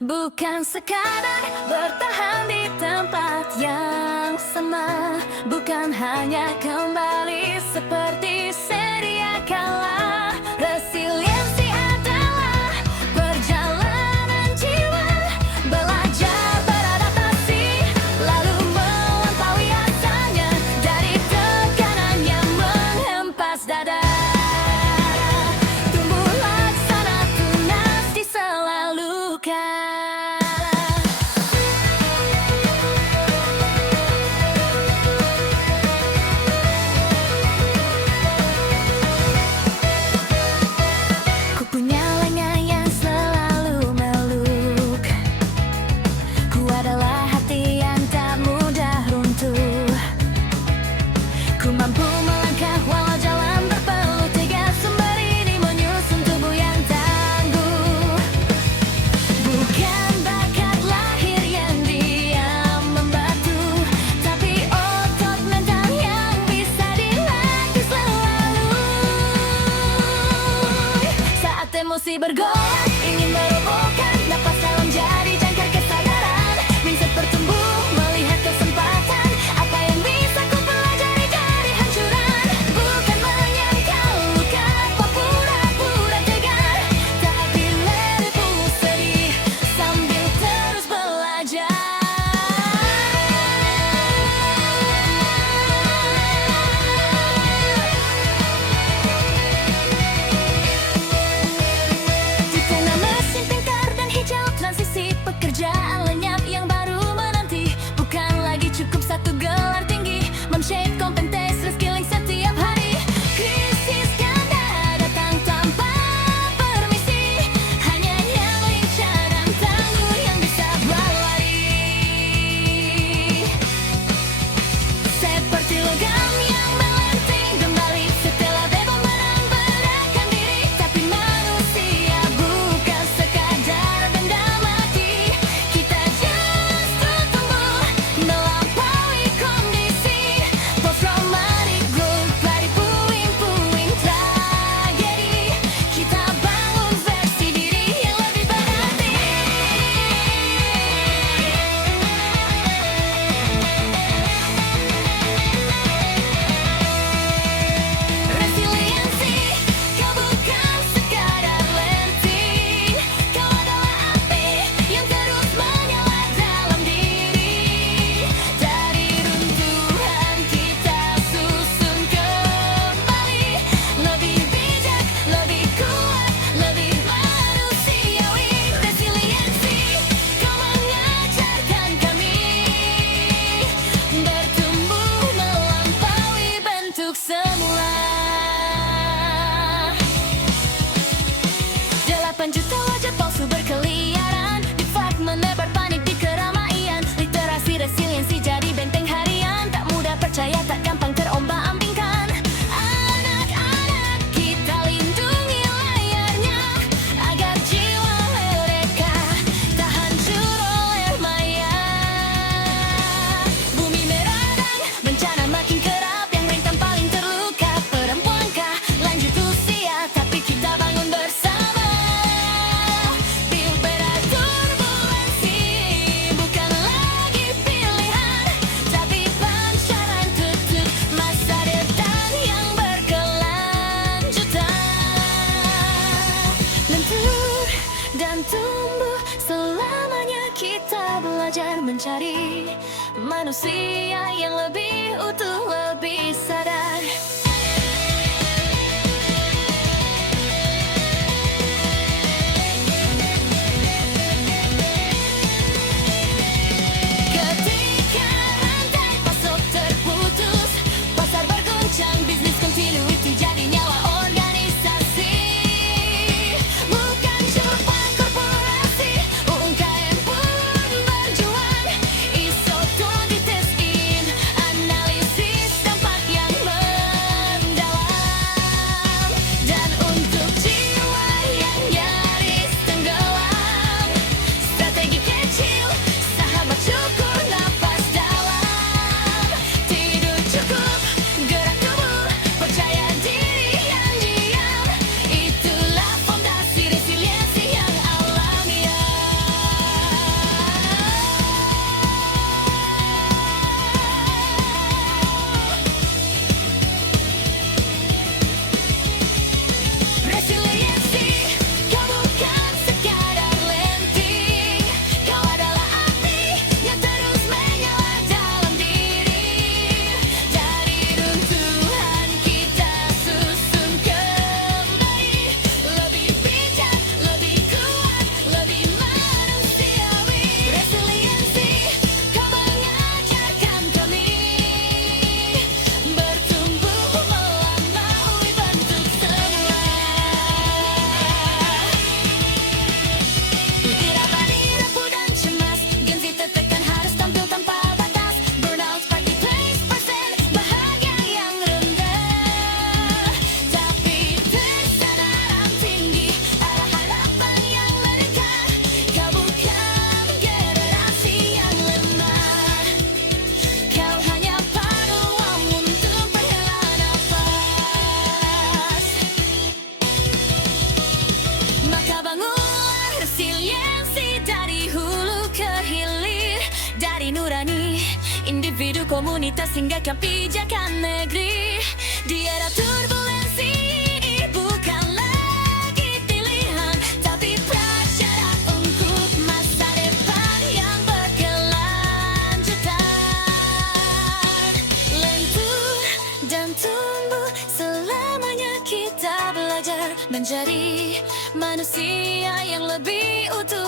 Bukan sekadar bertahan di tempat yang sama, bukan hanya kembali seperti sedia kala. Resiliensi adalah perjalanan jiwa, belajar beradaptasi, lalu melampaui asalnya dari tekanan yang menghempas dada. Tumbuh laksana tunas di sela luka. Ku punya lengan yang selalu meluk. Ku adalah hati yang tak mudah runtuh. Ku mampu melangkah walau jalan berpeluh, tegas sumber ini menyusun tubuh yang tangguh. Bukan bakat lahir yang diam membatu, tapi otot mental yang bisa dilatih selalu. Saat emosi bergolak, ingin merobohkan napas dalam jadi jangkar kesadaran. Mindset bertumbuh, melihat kesempatan. Apa yang bisa ku pelajari dari hancuran? Bukan menyangkal luka, apa pura-pura tegar, tapi let it go sedih sambil terus belajar. Di tengah mesin pintar dan hijau, transisi pekerjaan lenyap yang baru menanti. Bukan lagi cukup satu gelar tinggi, mem-shape kompetensi reskilling setiap hari. Krisis ganda datang tanpa permisi, hanya yang lincah dan tangguh yang bisa berlari. Seperti logam yang melenting kembali setelah bebas menang diri. Tapi manusia bukan sekadar benda mati, kita justru tumbuh melampaui kondisi. Post-traumatic growth dari puing-puing tragedi, kita bangun versi diri yang lebih berarti. Resiliensi, kau bukan sekadar lenting, kau adalah api yang terus menyala dalam diri. Dari runtuhan kita susun kembali, lebih bijak, lebih kuat, lebih manusiawi. Resiliensi, kau mengajarkan kami bertumbuh melampaui bentuk semula. 8 juta wajah palsu berkeliaran, di fight menebar panik di keramaian. Literasi resiliensi jadi benteng harian, tak mudah percaya, tak gampang terombang-ambingkan. Anak-anak kita lindungi layarnya, agar jiwa mereka tak hancur oleh maya. Bumi meradang, bencana makin kerap, yang rentan paling terluka perempuankah lanjut usia, tapi kita bangun bersama. Pilbera turbulensi bukan lagi pilihan, tapi pancaran tutup masa depan yang berkelanjutan. Lentur dan tumbuh selamanya, kita belajar mencari manusia yang lebih utuh, lebih sadar. Ketika rantai pasok terputus, pasar berguncang, bisnis continuity jadi nyawa organisasi. Bukan cuma korporasi, UMKM pun berjuang. ISO 20000 in, analisis dampak yang Resiliensi dari hulu ke hilir, dari nurani individu, komunitas hingga kebijakan negeri. Di era turbulensi bukan lagi pilihan, tapi prasyarat untuk masa depan yang berkelanjutan. Lentur dan tumbuh, selamanya kita belajar menjadi manusia yang lebih utuh.